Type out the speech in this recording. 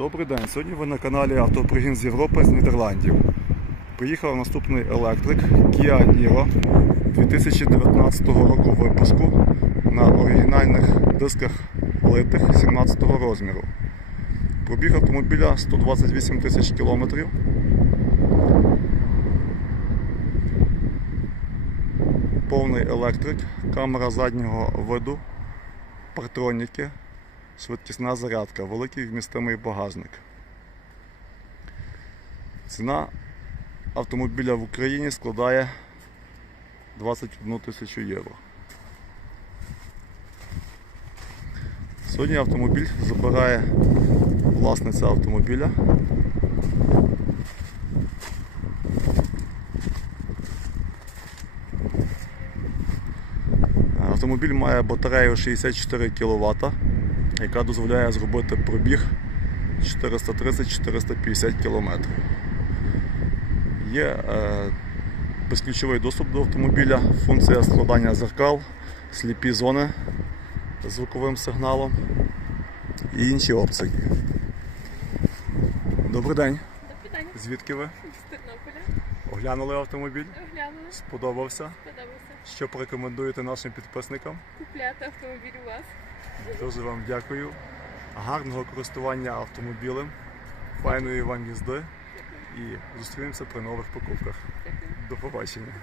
Добрий день. Сьогодні ви на каналі Автопригін з Європи з Нідерландів. Приїхав наступний електрик Kia Niro 2019 року випуску на оригінальних дисках литих 17 розміру. Пробіг автомобіля 128 тисяч кілометрів. Повний електрик, камера заднього виду, партроніки, швидкісна зарядка, великий вмістимий багажник. Ціна автомобіля в Україні складає 21 тисячу євро. Сьогодні автомобіль забирає власниця автомобіля. Автомобіль має батарею 64 кВт, яка дозволяє зробити пробіг 430-450 км. Є е, безключовий доступ до автомобіля, функція складання зеркал, сліпі зони з звуковим сигналом і інші опції. Добрий день. Добрий день, Звідки ви? з Тернополя. Оглянули автомобіль? Оглянули, Сподобався? сподобався. Що порекомендуєте нашим підписникам? Купляти автомобіль у вас. Дуже вам дякую. Гарного користування автомобілем, файної вам їзди і зустрінемося при нових покупках. До побачення.